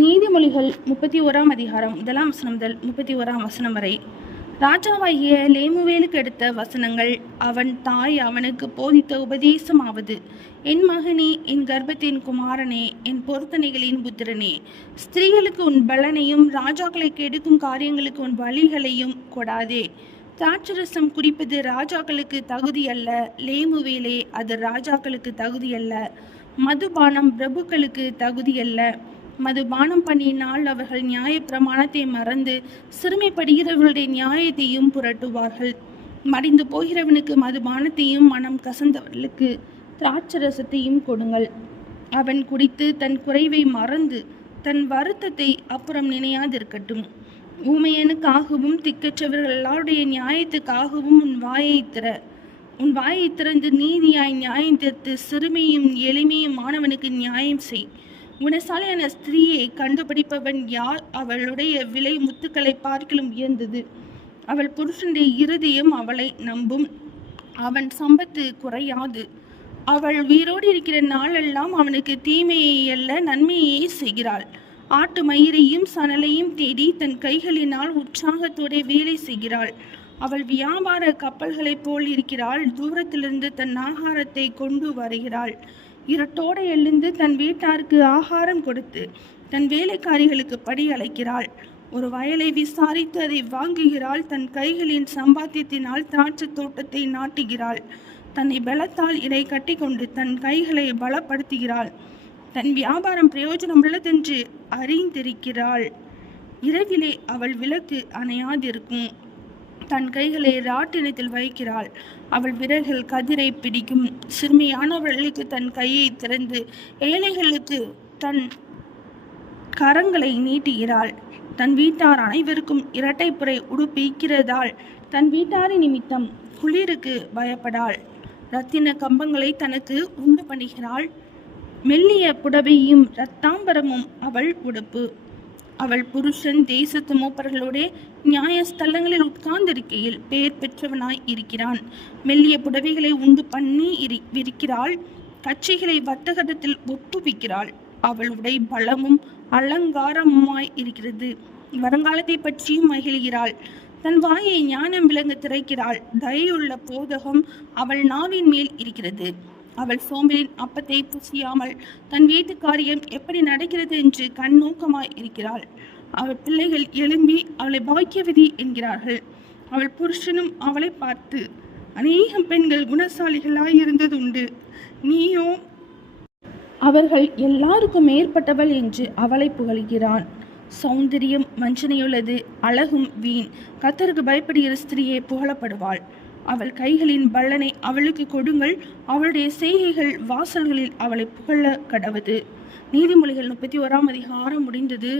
நீதிமொழிகள் 31 அதிகாரம் 1 வசனம் முதல் 31 வசனம் வரை. ராஜாவாகிய லேமுவேலுக்கு எடுத்த வசனங்கள். அவன் தாய் அவனுக்கு போதித்த உபதேசமாவது: என் மகனே, என் கர்ப்பத்தின் குமாரனே, என் பொருத்தனைகளின் புத்திரனே, ஸ்திரீகளுக்கு உன் பலனையும் ராஜாக்களை கெடுக்கும் காரியங்களுக்கு உன் வழிகளையும் கொடாதே. திராட்சரசம் குடிப்பது ராஜாக்களுக்கு தகுதியல்ல, லேமுவேலே, அது ராஜாக்களுக்கு தகுதியல்ல. மதுபானம் பிரபுக்களுக்கு தகுதியல்ல. மதுபானம் பண்ணினால் அவர்கள் நியாய பிரமாணத்தை மறந்து சிறுமைப்படுகிறவர்களுடைய நியாயத்தையும் புரட்டுவார்கள். மடிந்து போகிறவனுக்கு மதுபானத்தையும் மனம் கசந்தவர்களுக்கு திராட்சரசத்தையும் கொடுங்கள். அவன் குடித்து தன் குறைவை மறந்து தன் வருத்தத்தை அப்புறம் நினையாதிருக்கட்டும். ஊமையனுக்காகவும் திக்கற்றவர்கள் எல்லாருடைய நியாயத்துக்காகவும் உன் வாயை திறந்து நீதியாய் நியாயம் தீர்த்து சிறுமையும் எளிமையும் மாணவனுக்கு நியாயம் செய். குணசாலியான ஸ்திரீயை கண்டுபிடிப்பவன் யார்? அவளுடைய விலை முத்துக்களை பார்க்கிலும் உயர்ந்தது. அவள் புருஷனுடைய இருதயம் அவளை நம்பும். அவன் சம்பத்து குறையாது. அவள் உயிரோடு இருக்கிற நாளெல்லாம் அவனுக்கு தீமையை அல்ல நன்மையே செய்கிறாள். ஆட்டு மயிரையும் சணலையும் தேடி தன் கைகளினால் உற்சாகத்தோட வேலை செய்கிறாள். அவள் வியாபார கப்பல்களைப் போல் இருக்கிறாள். தூரத்திலிருந்து தன் ஆகாரத்தை கொண்டு வருகிறாள். இருட்டோடு எழுந்து தன் வீட்டாருக்கு ஆகாரம் கொடுத்து தன் வேலைக்காரிகளுக்கு படி அழைக்கிறாள். ஒரு வயலை விசாரித்து அதை வாங்குகிறாள். தன் கைகளின் சம்பாத்தியத்தினால் திராட்சை தோட்டத்தை நாட்டுகிறாள். தன்னை பலத்தால் இடை கட்டி கொண்டு தன் கைகளை பலப்படுத்துகிறாள். தன் வியாபாரம் பிரயோஜனம் உள்ளதென்று அறிந்திருக்கிறாள். இரவிலே அவள் விளக்கு அணையாதிருக்கும். தன் கைகளை ராட்டினத்தில் வைக்கிறாள். அவள் விரல்கள் கதிரை பிடிக்கும். சிறுமியானவர்களுக்கு தன் கையை திறந்து ஏழைகளுக்கு தன் கரங்களை நீட்டுகிறாள். தன் வீட்டார் அனைவருக்கும் இரட்டைப்புரை உடுப்பிக்கிறதால் தன் வீட்டாரின் நிமித்தம் குளிருக்கு பயப்படாள். இரத்தின கம்பங்களை தனக்கு உண்டு பண்ணுகிறாள். மெல்லிய புடவையும் இரத்தாம்பரமும் அவள் உடுப்பு. அவள் புருஷன் தேசத்து மூப்பர்களோட நியாயஸ்தலங்களில் உட்கார்ந்திருக்கையில் பெயர் பெற்றவனாய் இருக்கிறான். மெல்லிய புடவைகளை உண்டு பண்ணி விரிக்கிறாள். கச்சைகளை வர்த்தகத்தில் ஒப்புவிக்கிறாள். அவள் உடை பலமும் அலங்காரமுமாய் இருக்கிறது. வருங்காலத்தை பற்றியும் மகிழ்கிறாள். தன் வாயை ஞானம் விளங்க திறக்கிறாள். தயையுள்ள போதகம் அவள் நாவின் மேல் இருக்கிறது. அவள் சோம்பலின் அப்பத்தை புசியாமல் தன் வீட்டு காரியம் எப்படி நடக்கிறது என்று கண்ணோக்கமாய் இருக்கிறாள். அவள் பிள்ளைகள் எழும்பி அவளை பாக்கியவதி என்கிறார்கள். அவள் புருஷனும் அவளை பார்த்து, அநேகம் பெண்கள் குணசாலிகளாய் இருந்ததுண்டு, நீயோ அவர்கள் எல்லாருக்கும் மேற்பட்டவள் என்று அவளை புகழ்கிறான். சௌந்தரியம் வஞ்சனையுள்ளது, அழகும் வீண். கர்த்தருக்கு பயப்படுகிற ஸ்திரீயே புகழப்படுவாள். அவள் கைகளின் பலனை அவளுக்கு கொடுங்கள். அவளுடைய செய்கைகள் வாசல்களில் அவளை புகழ கடவது. நீதிமொழிகள் 31 அதிகாரம் முடிந்தது.